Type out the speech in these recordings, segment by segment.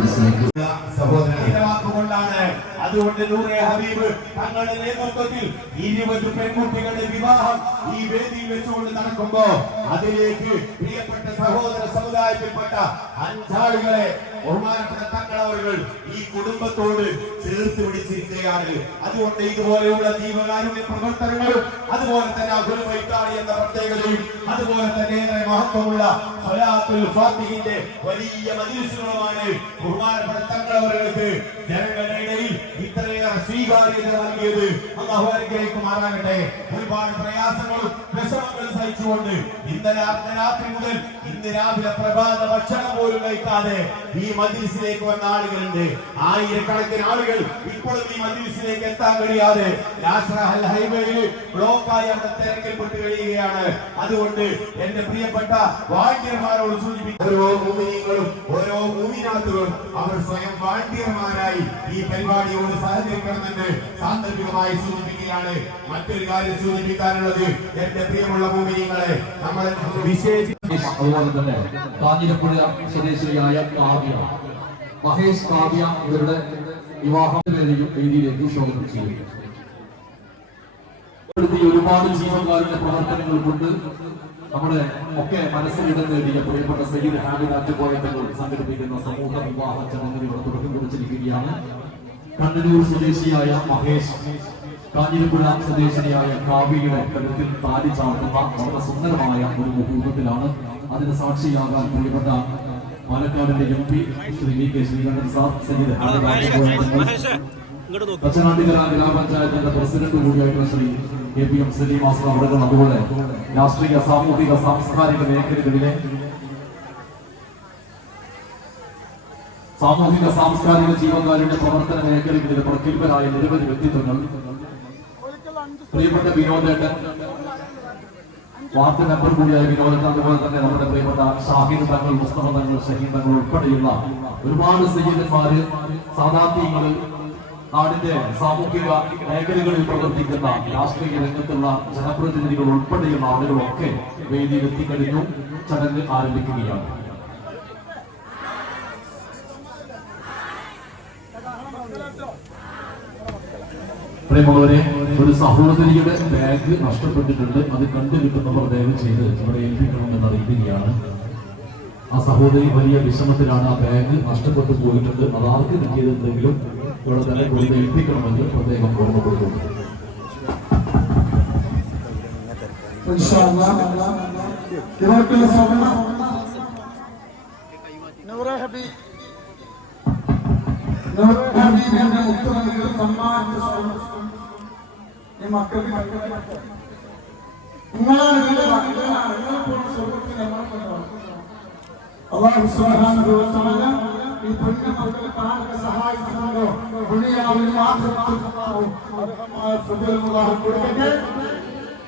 മജ്ലിസിലേക്ക് കൊണ്ടാണ് അതുകൊണ്ട് നൂറെ ഹബീബ് തങ്ങളുടെ നേതൃത്വത്തിൽ ഇരുപത് പെൺകുട്ടികളുടെ വിവാഹം ഈ വേദിയിൽ വെച്ചുകൊണ്ട് നടക്കുമ്പോ അതിലേക്ക് സഹോദര സമുദായത്തിൽപ്പെട്ട അഞ്ചാളുകളെ ബഹുമാനപ്പെട്ട ഈ കുടുംബത്തോട് ചേർത്ത് പിടിച്ചിരിക്കുകയാണ്. അതുകൊണ്ട് ഇതുപോലെയുള്ള ജീവകാരുണ്യ പ്രവർത്തനങ്ങളും അതുപോലെ തന്നെ അബുൽ വൈത്താണി എന്ന പ്രത്യേകതയും അതുപോലെ തന്നെ മഹത്വമുള്ള ഫലാത്തുൽ വലിയ മനുഷ്യങ്ങളുമാണ് ബഹുമാനപ്പെട്ട തങ്ങളവരുകൾക്ക് ജനങ്ങളുടെ ഇത്രയും സ്വീകാര്യത നൽകിയത്. അള്ളാഹു അനുഗ്രഹിക്കുമാറാകട്ടെ ഒരുപാട് പ്രയാസങ്ങളും വിഷമങ്ങളും സഹിച്ചുകൊണ്ട് ഇന്നലെ അർദ്ധരാത്രി മുതൽ ഇന്ന് രാവിലെ പ്രഭാത ഭക്ഷണം പോലും കഴിക്കാതെ ഈ മജിലിസിലേക്ക് വന്ന ആളുകളുണ്ട്. ആയിരക്കണക്കിന് ആളുകൾ ഇപ്പോഴും ഈ മജിലിസിലേക്ക് എത്താൻ കഴിയാതെ നാഷണൽ ഹൈവേയിൽ ബ്ലോക്കായി അവിടെ തിരക്കിൽപ്പെട്ട് കഴിയുകയാണ്. അതുകൊണ്ട് എന്റെ പ്രിയപ്പെട്ട വാദ്യന്മാരോട് സൂചിപ്പിക്കും ഓരോ ഭൂമിനികളും ഓരോ ഭൂമിനാഥുകളും അവർ സ്വയം വാദ്യന്മാരായി ഈ പരിപാടിയോട് സഹകരിക്കണമെന്ന് സാന്ദർഭികമായി സൂചിപ്പിക്കുകയാണ്. മറ്റൊരു കാര്യം സൂചിപ്പിക്കാനുള്ളത് എന്റെ പ്രിയമുള്ള ഭൂമിനികളെ നമ്മൾ വിശേഷ അതുപോലെ തന്നെ കാഞ്ഞിരപ്പുഴ സ്വദേശിയായ കാവ്യ. മഹേഷ് കാവ്യ ഇവരുടെ വിവാഹം വേദിയിലേക്ക് സ്വാഗതം ഒരുപാട് ജീവകാരുടെ പ്രവർത്തനങ്ങൾ കൊണ്ട് നമ്മുടെ ഒക്കെ മനസ്സിലിടം നേടിയ പ്രിയപ്പെട്ട സയ്യിദ് ഹാബിദ് അറ്റുപോയത്തങ്ങൾ സംഘടിപ്പിക്കുന്ന സമൂഹ വിവാഹ ചടങ്ങിന് ഇവിടെ തുടക്കം കുറിച്ചിരിക്കുകയാണ്. കണ്ണനൂർ സ്വദേശിയായ മഹേഷ് കാഞ്ഞിരപ്പുഴ സ്വദേശിനിയായ കാവ്യയുടെ കഴുത്തിൽ താലി ചാർത്തുന്ന വളരെ സുന്ദരമായ ഒരു മുഹൂർത്തത്തിലാണ് അതിന് സാക്ഷിയാകാൻ പ്രിയപ്പെട്ട പാലക്കാടിന്റെ M P Shri V K Sreekantan sir Sayyid ഗ്രാമപഞ്ചായത്തിന്റെ president കൂടിയായിട്ടുള്ള Shri K P M Saleem അവിടെ അതുപോലെ രാഷ്ട്രീയ സാമൂഹിക സാംസ്കാരിക മേഖലകളിലെ സാമൂഹിക സാംസ്കാരിക ജീവകാരുടെ പ്രവർത്തന മേഖലകളിലെ പ്രഗത്ഭരായ നിരവധി വ്യക്തിത്വങ്ങൾ. പ്രിയപ്പെട്ട വിനോദേട്ടൻ വാർത്ത നമ്പർ കൂടിയായ വിനോദൻ അതുപോലെ തന്നെ നമ്മുടെ പ്രിയപ്പെട്ട ഷാഹിദ് തങ്ങൾ മുസ്തഫ തങ്ങൾ ഷഹീദ് തങ്ങൾ ഉൾപ്പെടെയുള്ള ഒരുപാട് സയ്യിദന്മാര് സാധാർത്ഥ്യങ്ങൾ നാടിന്റെ സാമൂഹിക മേഖലകളിൽ പ്രവർത്തിക്കുന്ന രാഷ്ട്രീയ രംഗത്തുള്ള ജനപ്രതിനിധികൾ ഉൾപ്പെടെയുള്ള ആളുകളൊക്കെ വേദിയിലെത്തിക്കഴിഞ്ഞു ചടങ്ങ് ആരംഭിക്കുകയാണ്. പ്രിയമുള്ളവരെ ഒരു സഹോദരിയുടെ ബാഗ് നഷ്ടപ്പെട്ടിട്ടുണ്ട്. അത് കണ്ടുകിട്ടുന്നവർ ദയവ് ചെയ്ത് ഇവിടെ ഏൽപ്പിക്കണമെന്ന് അറിയിക്കുകയാണ്. ആ സഹോദരി വലിയ വിഷമത്തിലാണ് ആ ബാഗ് നഷ്ടപ്പെട്ടു പോയിട്ടുണ്ട്. അത് ആർക്ക് കിട്ടിയതെന്തെങ്കിലും ഇവിടെ തന്നെ കൊണ്ട് ഏൽപ്പിക്കണമെന്ന് പ്രത്യേകം ഓർമ്മപ്പെടുത്തുന്നു. ഇവർക്കുള്ള സ്വർണ നൂറ ഹബീബ്. മുത്തുമണികൾ സമ്മാനിച്ച ഈ മക്കൾക്ക് നിങ്ങളാണ് നിങ്ങളുടെ മക്കളാണ് നിങ്ങളെ പോലെ സ്വർഗത്തിൽ അള്ളാഹു സുബ്ഹാനഹു വ തആല ഈ പൊന്നു മക്കളെ കാണുക സഹായിക്കുന്നുണ്ടോ ദുനിയാവിലും ആഖിറത്തിലും അല്ലാഹു അർഹമായ പ്രതിഫലം അല്ലാഹു കൊടുക്കട്ടെ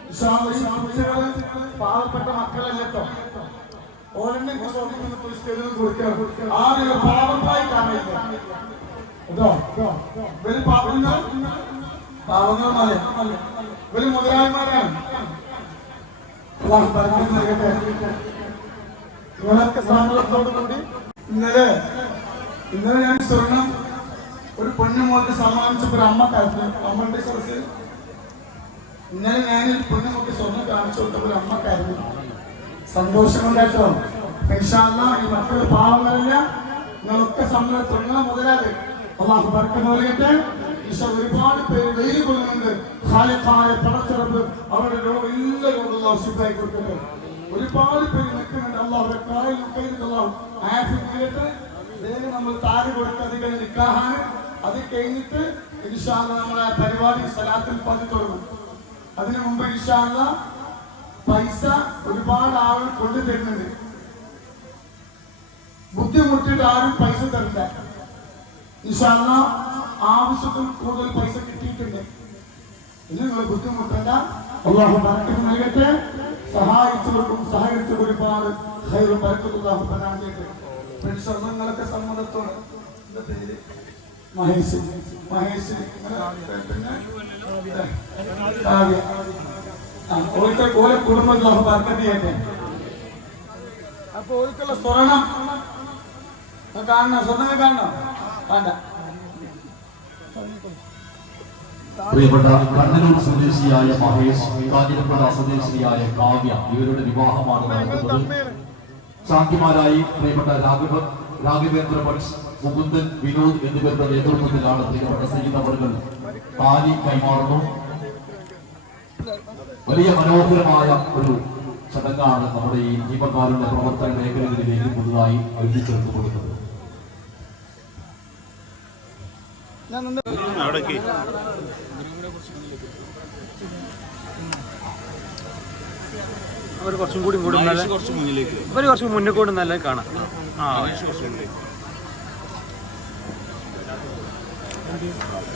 ഇൻഷാ അല്ലാഹ് ഈ കുട്ടികൾ പാവപ്പെട്ട മക്കളല്ലോ ഓരന്നെ സ്വർണം പുസ്തകം കൊടുക്കണം ആരും പാവമായി കാണില്ല കേട്ടോ? ഇന്നലെ ഇന്നലെ ഞാൻ സ്വർണം ഒരു സമ്മാനിച്ചപ്പോ ഒരു അമ്മ കരുതി അമ്മയുടെ സദസ്സിൽ ഇന്നലെ ഞാൻ ഒരു പൊന്നുമോക്ക് സ്വർണം കാണിച്ചു അമ്മ കരുതി സന്തോഷം കൊണ്ടായിട്ടോ ഇൻഷാല്ല ഈ മറ്റൊരു പാവങ്ങളെല്ലാം. നിങ്ങളൊക്കെ തുടങ്ങാൻ മുതലാതെ അള്ളാഹു ബർക്കത്ത് നൽകട്ടെ. ഈശോ ഒരുപാട് പേര് വെയിൽ കൊള്ളുന്നുണ്ട്. ഖാലിഖായ പടച്ചിറപ്പ് അവരുടെ രോഗം എല്ലാ രോഗങ്ങളും ശുദ്ധായി കൊടുക്കട്ടെ. ഒരുപാട് പേര് നിൽക്കുന്നുണ്ട്. അള്ളാഹുടെ ആഫിൽ ചെയ്യട്ടെ വേഗം നമ്മൾ താരി കൊടുക്കാതെ നിൽക്കാഹാണ് അത് കഴിഞ്ഞിട്ട് ഇൻഷാല്ല നമ്മളെ പരിപാടി സ്ഥലത്തിൽ പതി തുടങ്ങും. അതിനു മുമ്പ് ഇൻഷാല്ല പൈസ ഒരുപാട് ആളുകൾ കൊണ്ടു തരുന്നുണ്ട് ബുദ്ധിമുട്ടിട്ട് ആരും പൈസ തരില്ല ഇൻഷാല്ല ആവശ്യത്തിൽ കൂടുതൽ പൈസ കിട്ടിയിട്ടുണ്ട്. ബുദ്ധിമുട്ടണ്ട അള്ളാഹു പരക്കത്ത് നൽകട്ടെ. സഹായിച്ചവർക്കും സഹായിച്ച ഒരുപാട് സ്വർണങ്ങളൊക്കെ സമ്മതത്തോടെ. മഹേഷ്. മഹേഷ്. പിന്നെ? ഓരോ കുടുംബം അള്ളാഹു ബർക്കത്ത് ചെയ്യട്ടെ? അപ്പൊ ഓർക്കുള്ള സ്വർണം. കാണണം? സ്വർണങ്ങൾ കാണണം? പ്രിയപ്പെട്ട കണ്ണനൂർ സ്വദേശിയായ മഹേഷ് കാഞ്ഞിരപ്പുഴ സ്വദേശിയായ കാവ്യ ഇവരുടെ വിവാഹമാണ് നടക്കുന്നത്. സാഖ്യമാരായി പ്രിയപ്പെട്ട രാഘവ രാഘവേന്ദ്ര ഭട്ട് മുകുന്ദൻ വിനോദ് എന്നിവരുടെ നേതൃത്വത്തിലാണ് പ്രിയപ്പെട്ട സംഗീതവർഗൾ താലി കൈമാറുന്നു. വലിയ മനോഹരമായ ഒരു ചടങ്ങാണ് നമ്മുടെ ഈ ജീവകാരുണ്യ പ്രവർത്തന മേഖലകളിലേക്ക് പുതുതായി എഴുതിച്ചെടുത്തു കൊടുക്കുന്നത് അവിടേക്ക്. അവർ കുറച്ചും കൂടി ഇങ്ങോട്ട് നല്ല കുറച്ച് മുന്നിലേക്ക്. ഇവർ കുറച്ച് മുന്നിൽ കൂടി നല്ല കാണാം. ആ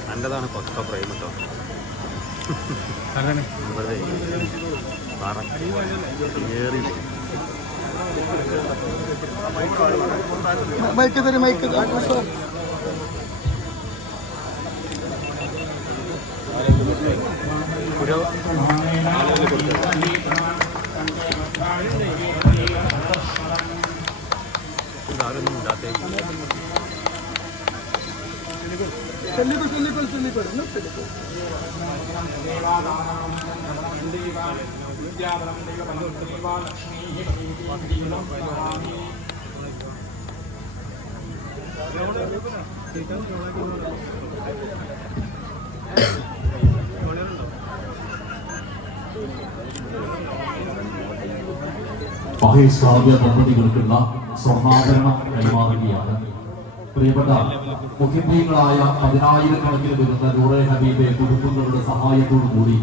നല്ലതാണ് പക്ക പ്രേമ കേട്ടോ. ഇവിടെ പറ ഏറി മൈക്ക് തരും മൈക്ക് തരും. ഒരു ഇതാരൊന്നും ഇല്ലാത്തേ ചെല്ലിക്കോ ചെല്ലിക്കോ ചെല്ലിക്കോ ഒന്ന് ചെല്ലിക്കോ മഹേഷ് മഹേശ്വാദ്യ ദമ്പതികൾക്കുള്ള സ്വർണാഭരണം കൈമാറുകയാണ്. പ്രിയപ്പെട്ട മുഖ്യന്തികളായ പതിനായിരക്കണക്കിന് വരുന്ന നൂറെ ഹബീബെ കുടുംബങ്ങളുടെ സഹായത്തോടുകൂടി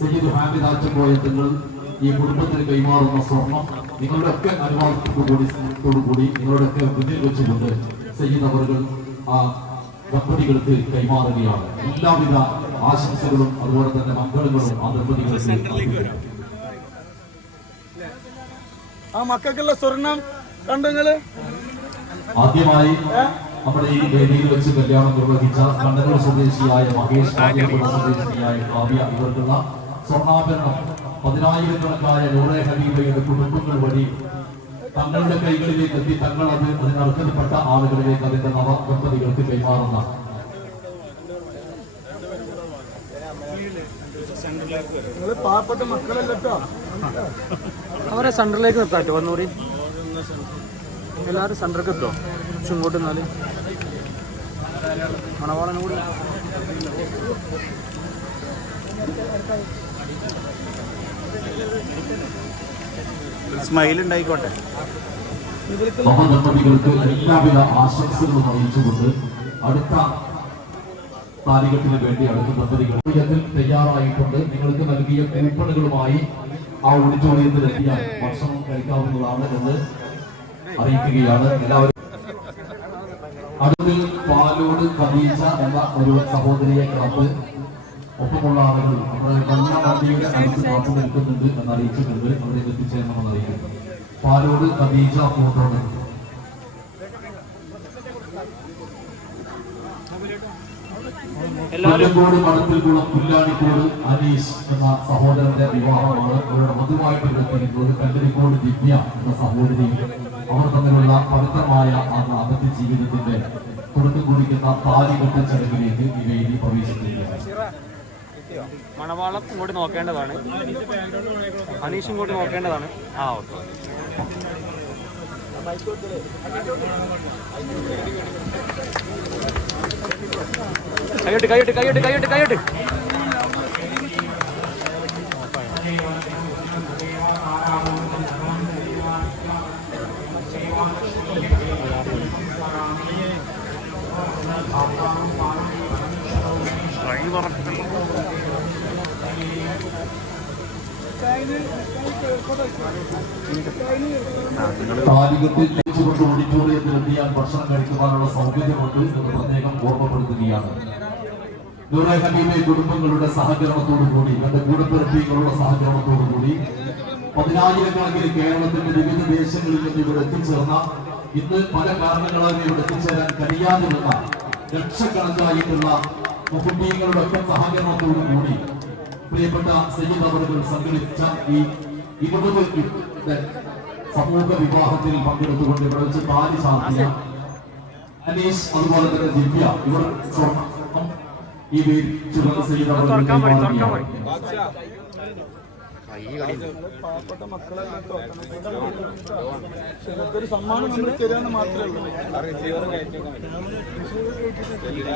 സയ്യിദ് ഹാമിദ് ആച്ചമ്പോയ തങ്ങൾ ഈ കുടുംബത്തിന് കൈമാറുന്ന സ്വർണം നിങ്ങളുടെയൊക്കെ അനുവാദത്തോടുകൂടി നിങ്ങളുടെയൊക്കെ മുന്നിൽ വെച്ചുകൊണ്ട് സയ്യിദ് അവറുകൾ ആ ദമ്പതികൾക്ക് കൈമാറുകയാണ്. എല്ലാവിധ ആശംസകളും അതുപോലെ തന്നെ മംഗളങ്ങളും ആ ദമ്പതികൾക്ക് ആ മക്കൾക്കുള്ള സ്വർണം കണ്ടു ആദ്യമായി നമ്മുടെ ഈ വേദിയിൽ വെച്ച് കല്യാണം നിർവഹിച്ച കണ്ണൂർ സ്വദേശിയായ മഹേഷ് കാഞ്ഞിരപ്പുഴ സ്വദേശിയായ കാവ്യ. ഇവർക്കുള്ള സ്വർണാഭരണം പതിനായിരക്കണക്കായ നൂറെ ഹബീബയുടെ കുടുംബങ്ങൾ വഴി തങ്ങളുടെ കൈകളിലേക്ക് എത്തി തങ്ങൾ അത് അതിനർഹതപ്പെട്ട ആളുകളിലേക്ക് അതിന്റെ നവ ദമ്പതികൾക്ക് കൈമാറുന്ന പാവപ്പെട്ട മക്കളല്ല അവരെ സെന്ററിലേക്ക് നിർത്താറ്റോ വന്നൂറി എല്ലാവരും സെന്ററിലേക്ക് എത്തോ കുറച്ചും ഇങ്ങോട്ട് മണവാളനും കൂടി. സ്മൈൽ ഉണ്ടായിക്കോട്ടെ. നവദമ്പതികൾക്ക് എല്ലാവിധ ആശംസകളും അറിയിച്ചുകൊണ്ട് അടുത്ത താരികത്തിന് വേണ്ടി അടുത്ത ദമ്പതികൾ. തയ്യാറായിട്ടുണ്ട്. നിങ്ങൾക്ക് നൽകിയ കൂപ്പണുകളുമായി ആ ഓഡിറ്റോറിയത്തിൽ എത്തിയാൽ ഭക്ഷണം കഴിക്കാവുന്നതാണ് എന്ന് അറിയിക്കുകയാണ് എല്ലാവരും. അടുത്തിൽ പാലോട് ഖദീജ എന്ന ഒരു സഹോദരിയെ കാത്ത് ഒപ്പമുള്ള ആളുകൾ നമ്മുടെ വെള്ള നദിയുടെ അടുത്ത് കാത്തു നിൽക്കുന്നുണ്ട് എന്ന് അറിയിച്ചിട്ടുണ്ട് അവരെ എത്തിച്ചേരണമെന്ന് അറിയിക്കുന്നു. പാലോട് ഖദീജ ഫോട്ടോണ് കൊല്ലങ്കോട് മടത്തിൽക്കുളം പുല്ലാണിക്കോട് അനീഷ് എന്ന സഹോദരന്റെ വിവാഹമാണ് അവരുടെ മധുവായിട്ട് എടുത്തിരിക്കുന്നത് കല്ലരിക്കോട് ദിവ്യ എന്ന സഹോദരി. അവർ തമ്മിലുള്ള പവിത്രമായ ആ ദാമ്പത്യ ജീവിതത്തിന്റെ തുടക്കം കുറിക്കുന്ന താലികെട്ട ചടങ്ങിലേക്ക് ഈ വേദി പ്രവേശിക്കുകയാണ്. മണവാളം ഇങ്ങോട്ട് നോക്കേണ്ടതാണ്. അനീഷ് ഇങ്ങോട്ട് നോക്കേണ്ടതാണ്. ആ ഓക്കെ. കൈയ്യോട്ട് കൈയ്യോട്ട് കൈയ്യോട്ട് കൈയ്യോട്ട് കൈയ്യോട്ട് ഓഡിറ്റോറിയത്തിൽ എത്തിയാൽ ഭക്ഷണം കഴിക്കുവാനുള്ള സൗകര്യമുണ്ട് എന്ന് പ്രത്യേകം ഓർമ്മപ്പെടുത്തുകയാണ്. നൂറെ ഹബീബെ കുടുംബങ്ങളുടെ സഹകരണത്തോടു കൂടി തന്റെ കൂടപ്പിറപ്പികളുടെ സഹകരണത്തോടു കൂടി പതിനായിരക്കണക്കിന് കേരളത്തിന്റെ വിവിധ ദേശങ്ങളിൽ നിന്ന് ഇവിടെ എത്തിച്ചേർന്ന ഇന്ന് പല കാരണങ്ങളാൽ ഇവിടെ എത്തിച്ചേരാൻ കഴിയാതെ വന്ന ലക്ഷക്കണക്കായിട്ടുള്ള മുഹമ്മീങ്ങളുടെ ഒക്കെ പ്രിയപ്പെട്ട സയ്യിദ് അവറുകൾ സംഘടിപ്പിച്ച ഈ ഇരുപത് സമൂഹ വിവാഹത്തിൽ പങ്കെടുത്തുകൊണ്ട് ഇവിടെ വെച്ച് താലി സാധ്യ അനീഷ് അതുപോലെ തന്നെ ദിവ്യ ഇവർ ഈ പാവപ്പെട്ട മക്കളെ ചിലക്കൊരു സമ്മാനം നമ്മൾ തരാന്ന് മാത്രമേ ഉള്ളൂ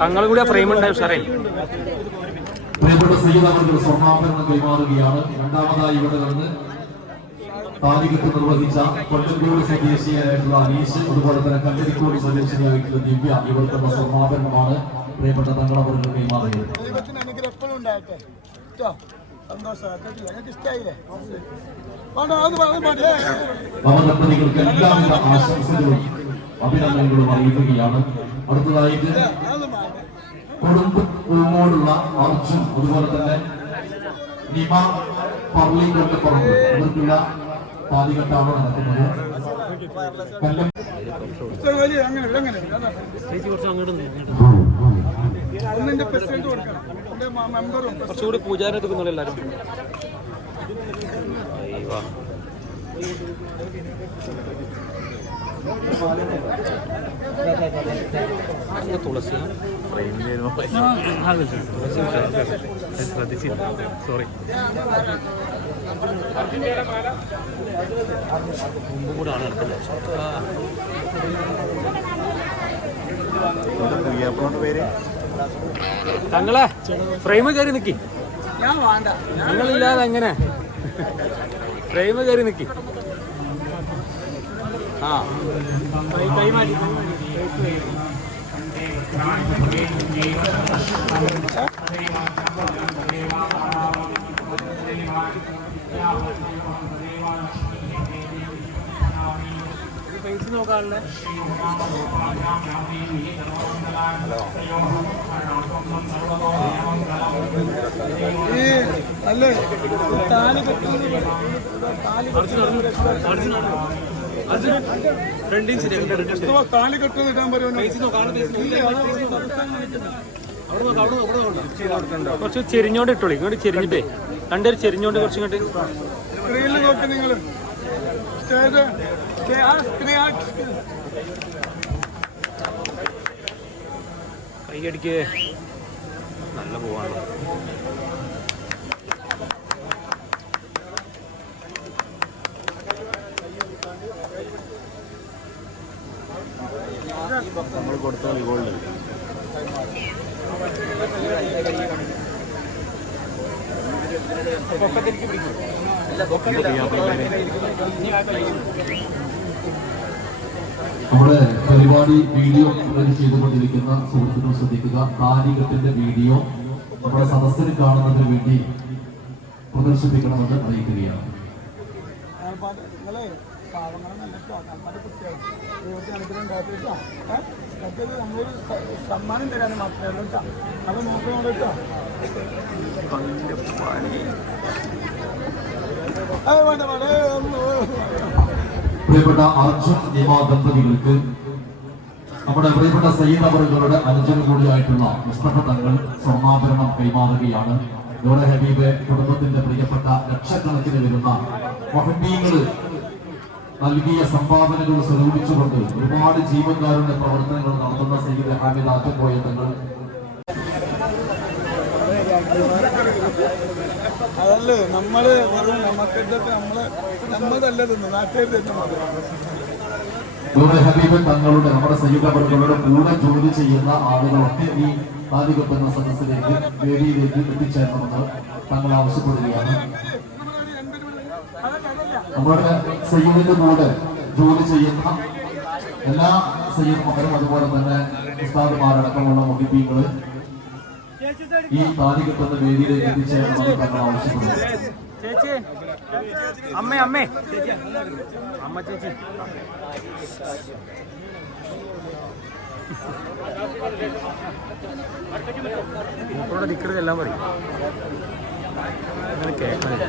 തങ്ങൾ കൂടി ഫ്രെയിം ഉണ്ടാവും സാറേ പ്രിയപ്പെട്ട അവർക്ക് സ്വർണാഭരണം കൈമാറുകയാണ്. രണ്ടാമതായി ഇവിടെ നിന്ന് താലികെട്ട് നിർവഹിച്ച കൊല്ലങ്കോട് സ്വദേശിയായിട്ടുള്ള അനീഷ് അതുപോലെ തന്നെ കല്ലരിക്കോട് സ്വദേശിയായിട്ടുള്ള ദിവ്യ ഇവർക്കുള്ള സമാപനമാണ് പ്രിയപ്പെട്ട തങ്ങൾ അവർക്ക് മതി. നവദമ്പതികൾക്ക് എല്ലാവിധ ആശംസകളും അഭിനന്ദനങ്ങളും അറിയിക്കുകയാണ്. അടുത്തതായിട്ട് കൊടുമ്പോടുള്ള അർജുൻ അതുപോലെ തന്നെ നിമ പള്ളി കൊണ്ടപ്പുറത്ത് ഇവർക്കുള്ള താലികെട്ടാണ് നടക്കുന്നത് കല്ലം കുറച്ചുകൂടി പൂജാരത്ത് നിന്നുള്ള എല്ലാവരും അയ്യോ. ഇത് തുളസിയാ ശ്രദ്ധിച്ചില്ല സോറി തങ്ങളെ ഫ്രെയിം കയറി നിക്കി. നിങ്ങളില്ലാതെ എങ്ങനെ? ഫ്രെയിം കയറി നിക്കി. ആ. കൈമാറ്റി പൈസ നോക്കാറുണ്ട് ഈ അല്ലേ താലി കെട്ടുന്നത് താലി കെട്ടുന്നത് ഇടാൻ കുറച്ച് ചെരിഞ്ഞോണ്ട് ഇട്ടോളി. ഇങ്ങോട്ട് ചെരിഞ്ഞിട്ടേ. രണ്ടുപേരും ചെരിഞ്ഞോണ്ട് കുറച്ച് ഇങ്ങോട്ട് സ്ക്രീനിൽ നോക്കി നിങ്ങൾ. സ്റ്റേജ് ആ സ്ക്രീൻ ആ സ്ക്രീൻ. കൈയടിക്ക്. നല്ല പോവാണല്ലോ. നമ്മൾ കൊടുത്ത ഗോൾഡ് നമ്മുടെ പരിപാടി വീഡിയോ ചെയ്തുകൊണ്ടിരിക്കുന്ന സുഹൃത്തുക്കൾ ശ്രദ്ധിക്കുക. താരികത്തിന്റെ വീഡിയോ നമ്മുടെ സദസ്സിന് കാണുന്നതിന് വേണ്ടി പ്രദർശിപ്പിക്കണമെന്ന് അറിയിക്കുകയാണ്. സമ്മാനം തരാൻ മാത്രമേ ഉള്ളൂ കേട്ടോ അത് നോക്കണം പ്രിയപ്പെട്ട അർജുൻ നിമ ദമ്പതികൾക്ക് നമ്മുടെ പ്രിയപ്പെട്ട സയ്യിദ് അവറുകളുടെ അനുജൻ കൂടിയായിട്ടുള്ള മുസ്തഫ തങ്ങൾ സ്വർണാഭരണം കൈമാറുകയാണ്. നൂറെ ഹബീബ് കുടുംബത്തിന്റെ പ്രിയപ്പെട്ട ലക്ഷക്കണക്കിന് വരുന്ന മഹബീങ്ങൾ നൽകിയ സംഭാവനകൾ സ്വരൂപിച്ചുകൊണ്ട് ഒരുപാട് ജീവൻകാരുടെ പ്രവർത്തനങ്ങൾ നടത്തുന്ന സയ്യിദ് ഹാമിദ് ആറ്റപ്പോയ തങ്ങൾ. അതല്ലേ നമ്മൾ വെറും നമുക്കിതൊക്കെ നമ്മൾ നമ്മളല്ല തിന്നു നാട്ടുകാർ തന്നെ മാത്രം തങ്ങളുടെ നമ്മുടെ സയ്യിദ് അവറുകളുടെ കൂടെ ജോലി ചെയ്യുന്ന ആളുകളൊക്കെ ഈ താലികപ്പെന്ന സദസ്സിലേക്ക് വേദിയിലേക്ക് എത്തിച്ചേരണമെന്ന് തങ്ങൾ ആവശ്യപ്പെടുകയാണ്. നമ്മുടെ സയ്യിദിന്റെ കൂടെ ജോലി ചെയ്യുന്ന എല്ലാ സയ്യിദ് മക്കളും അതുപോലെ തന്നെ ഉസ്താദുമാരടക്കമുള്ള മുഹിബീങ്ങൾ ഈ ബാധിക്കപ്പെട്ട വേദിയിലേക്ക് എത്തിച്ചേരണമെന്ന് തങ്ങൾ ആവശ്യപ്പെടുന്നു ചേച്ചി അമ്മേ അമ്മേ. അമ്മ ചേച്ചി. മൂപ്പരോട് നിൽക്കുന്നത് എല്ലാം പറയും. അങ്ങനെ കേൾക്കണേ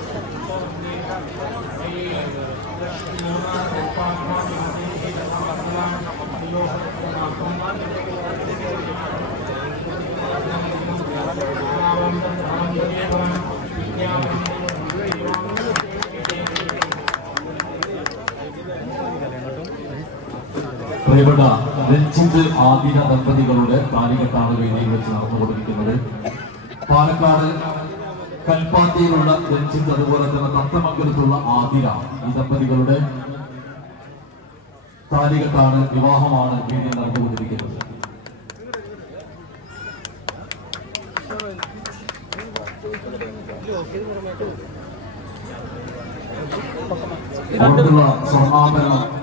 പ്രിയപ്പെട്ട രഞ്ജിത്ത് ആദിന ദമ്പതികളുടെ താലികെട്ടാണ് വേദിയിൽ വെച്ച് നടന്നുകൊണ്ടിരിക്കുന്നത്. പാലക്കാട് കൽപ്പാത്തിയിലുള്ള രഞ്ജിത്ത് അതുപോലെ തന്നെ തത്തമംഗലത്തുള്ള ആദിര ഈ ദമ്പതികളുടെ താലികെട്ടാണ് വിവാഹമാണ് വേദിയിൽ നടന്നുകൊണ്ടിരിക്കുന്നത്. സ്വർണാഭരണം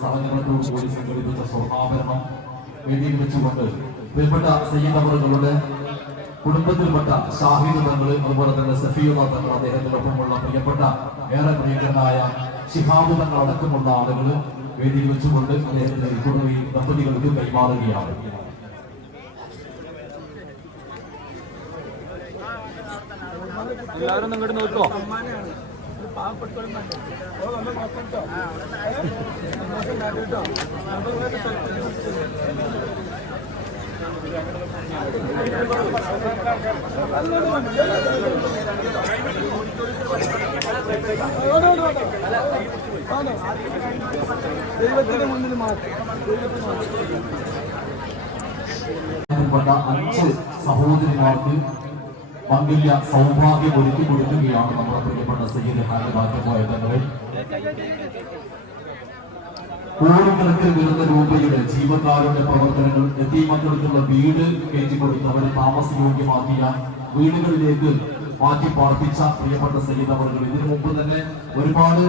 സഹകരണത്തോടു കൂടി സംഘടിപ്പിച്ച സ്വർണാഭരണം വേദിയിൽ വെച്ചുകൊണ്ട് പ്രിയപ്പെട്ട സയ്യിദവറുകളുടെ കുടുംബത്തിൽപ്പെട്ട ഷാഹിദ് തങ്ങൾ അതുപോലെ തന്നെ സഫീദ തങ്ങൾ അദ്ദേഹത്തിനൊപ്പമുള്ള പ്രിയപ്പെട്ട ഏറെ പ്രിയങ്കരനായ ശിഹാബ് തങ്ങൾ അടക്കമുള്ള ആളുകൾ വേദിയിൽ വെച്ചുകൊണ്ട് അദ്ദേഹത്തിന്റെ ഈ ദമ്പതികൾക്ക് കൈമാറുകയാണ്. എല്ലാവരും ഇങ്ങോട്ട് നോക്കോ. ദൈവത്തിന്റെ മുന്നിൽ മാത്രം പ്പെട്ട അഞ്ച് സഹോദരിമാർക്ക് മംഗല്യ സൗഭാഗ്യം ഒരുക്കി കൊടുക്കുകയാണ് നമ്മുടെ പ്രിയപ്പെട്ട സയ്യിദ് ഹാജബാക്കിയ തങ്ങളെ കോടിക്കണക്കിന് വരുന്ന രൂപയുടെ ജീവകാരുടെ പ്രവർത്തനങ്ങൾ എത്തിമക്കൾക്കുള്ള വീട് കയറ്റിക്കൊടുത്തവരെ താമസയോഗ്യമാക്കിയ വീടുകളിലേക്ക് മാറ്റി പാർപ്പിച്ച പ്രിയപ്പെട്ട സയ്യിദ് അവർ ഇതിനു മുമ്പ് തന്നെ ഒരുപാട്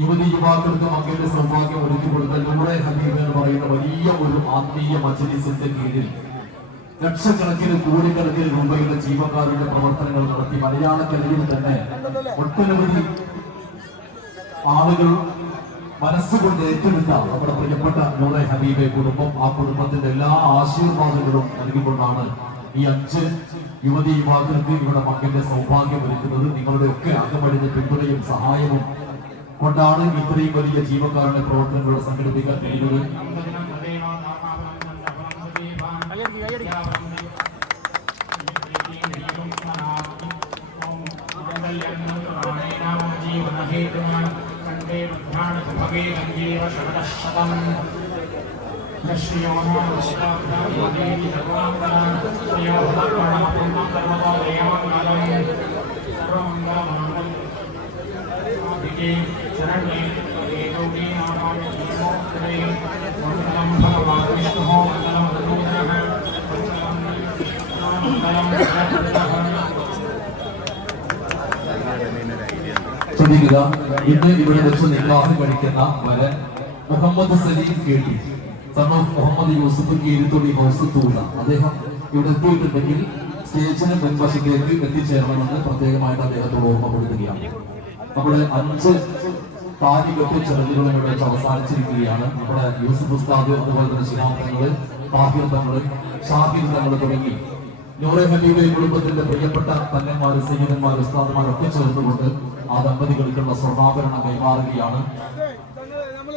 യുവതി യുവാക്കൾക്ക് മക്കളുടെ സൗഭാഗ്യം ഒരുക്കി കൊടുത്ത നമ്മുടെ ഹബീബ് എന്ന് പറയുന്ന വലിയ ഒരു ആത്മീയ മജ്ലിസിന്റെ കീഴിൽ ലക്ഷക്കണക്കിന് കോടിക്കണക്കിന് രൂപയുടെ ജീവകാരുടെ പ്രവർത്തനങ്ങൾ നടത്തി മലയാളക്കരയിൽ തന്നെ ഒട്ടനവധി ആളുകൾ മനസ്സുകൊണ്ട് ഏറ്റെടുത്ത നമ്മുടെ പ്രിയപ്പെട്ട നൂറെ ഹബീബെ കുടുംബം ആ കുടുംബത്തിന്റെ എല്ലാ ആശീർവാദങ്ങളും നൽകിക്കൊണ്ടാണ് ഈ അഞ്ച് യുവതി യുവാക്കൾക്ക് ഇവിടെ മകന്റെ സൗഭാഗ്യം ഒരുക്കുന്നത്. നിങ്ങളുടെ ഒക്കെ അകമടിഞ്ഞ പിന്തുണയും സഹായവും കൊണ്ടാണ് ഇത്രയും വലിയ ജീവക്കാരുടെ പ്രവർത്തനങ്ങൾ സംഘടിപ്പിക്കാൻ കഴിയുന്നത് ശ്രദ്ധിക്കുക. ഇന്ന് ഇവിടെ വെച്ച് നിർവാഹം കഴിക്കുന്ന വരെ മുഹമ്മദ് സലീം കേട്ടി. സൺ മുഹമ്മദ് യൂസഫ് കീരിത്തൊടി ഹൗസ് തൂല അദ്ദേഹം ഇവിടെ എത്തിയിട്ടുണ്ടെങ്കിൽ സ്റ്റേജിന് മുൻവശത്തേക്ക് എത്തിച്ചേരണമെന്ന് പ്രത്യേകമായിട്ട് അദ്ദേഹത്തോട് ഓർമ്മപ്പെടുത്തുകയാണ്. നമ്മുടെ അഞ്ച് താലികെട്ട് ചടങ്ങുകളും ഇവിടെ വെച്ച് അവസാനിച്ചിരിക്കുകയാണ്. നമ്മുടെ യൂസഫ് ഉസ്താദ് അതുപോലെ തന്നെ താഹിർ തങ്ങൾ ഷാഹിർ തങ്ങൾ തുടങ്ങി. നൂറെ ഹലിയുടെ കുടുംബത്തിന്റെ പ്രിയപ്പെട്ട തന്നന്മാര് സയ്യിദന്മാർ ഉസ്താദന്മാരൊക്കെ ചേർന്നുകൊണ്ട് ആ ദമ്പതികൾക്കുള്ള സ്വർണാഭരണം കൈമാറുകയാണ്.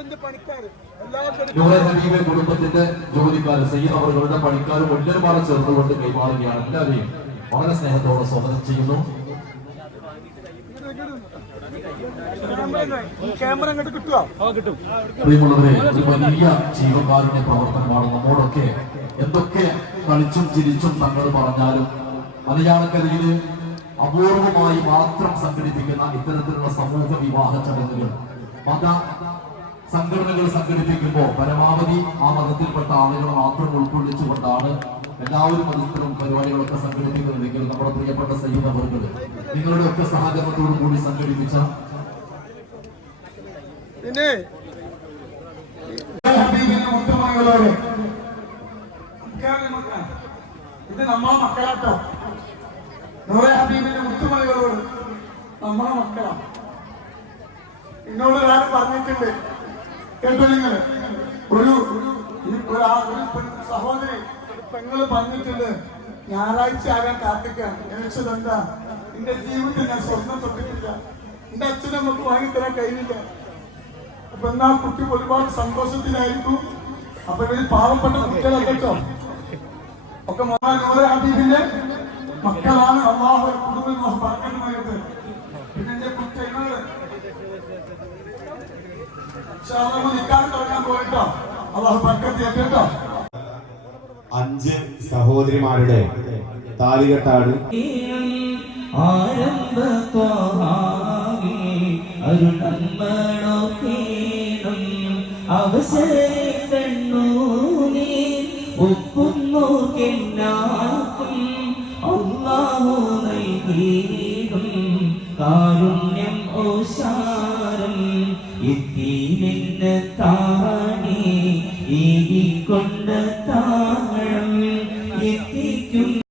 നമ്മളെന്ത് പണിക്കാർ എല്ലാവർക്കും നൂറെ ഹബീബെ കുടുംബത്തിന്റെ ജോലിക്കാർ സയ്യിദ് അവരുടെ പണിക്കാരും ഒല്ലരുമാരെ ചേർന്നുകൊണ്ട് കൈമാറുകയാണ് എല്ലാവരെയും വളരെ സ്നേഹത്തോടെ സ്വാഗതം ചെയ്യുന്നു. ക്യാമറ അങ്ങോട്ട് കിട്ടുമോ ആ കിട്ടും. പ്രിയമുള്ളവരെ ഒരു വലിയ ജീവകാരുണ്യ പ്രവർത്തനമാണ് നമ്മോടൊക്കെ. എന്തൊക്കെ കളിച്ചും ചിരിച്ചും തങ്ങൾ പറഞ്ഞാലും മലയാളക്കരയിൽ അപൂർവമായി മാത്രം സംഘടിപ്പിക്കുന്ന ഇത്തരത്തിലുള്ള സമൂഹ വിവാഹ ചടങ്ങുകൾ. മത സംഘടനകൾ സംഘടിപ്പിക്കുമ്പോൾ പരമാവധി ആ മതത്തിൽപ്പെട്ട ആളുകളെ മാത്രം ഉൾക്കൊള്ളിച്ചുകൊണ്ടാണ് എല്ലാവരും മതത്തിലും പരിപാടികളൊക്കെ സംഘടിപ്പിക്കുന്നുണ്ടെങ്കിൽ നമ്മുടെ പ്രിയപ്പെട്ട സയ്യിദ് അവർകൾ നിങ്ങളുടെ ഒക്കെ സഹകരണത്തോടു കൂടി സംഘടിപ്പിച്ച പിന്നെ? ഇത് നമ്മളെ മക്കളാട്ടോ. നൂറെ ഹബീബിന്റെ മുത്തുമണികളോട് നമ്മളെ മക്കളാണ് എന്നോട് ഒരാൾ പറഞ്ഞിട്ടുണ്ട്. കേട്ടോ നിങ്ങൾ ഒരു സഹോദരി പെങ്ങൾ പറഞ്ഞിട്ടുണ്ട് ഞായറാഴ്ച ആകാൻ കാത്തിക്കാം ചോദിച്ചത് എന്താ? എന്റെ ജീവിതത്തിൽ ഞാൻ സ്വർണം തൊട്ടിട്ടില്ല. എന്റെ അച്ഛനും നമുക്ക് വാങ്ങിത്തരാൻ കഴിയില്ല അപ്പൊ എന്നാ കുട്ടി ഒരുപാട് സന്തോഷത്തിലായിരിക്കും. അപ്പൊ ഇവർ പാവപ്പെട്ട കുട്ടികളല്ലോ ഒക്കെ മോഹൻ ഹബീബിന്റെ മക്കളാണ്. അള്ളാഹു കുടുംബം പറഞ്ഞത് പിന്നെ എന്റെ കുട്ടികൾ നിൽക്കാൻ തുടങ്ങാൻ പോയിട്ടോ? അള്ളാഹു പക്കത്ത് കേട്ടോ അഞ്ച് സഹോദരിമാരുടെ താലികെട്ടാണ്. കാരുണ്യം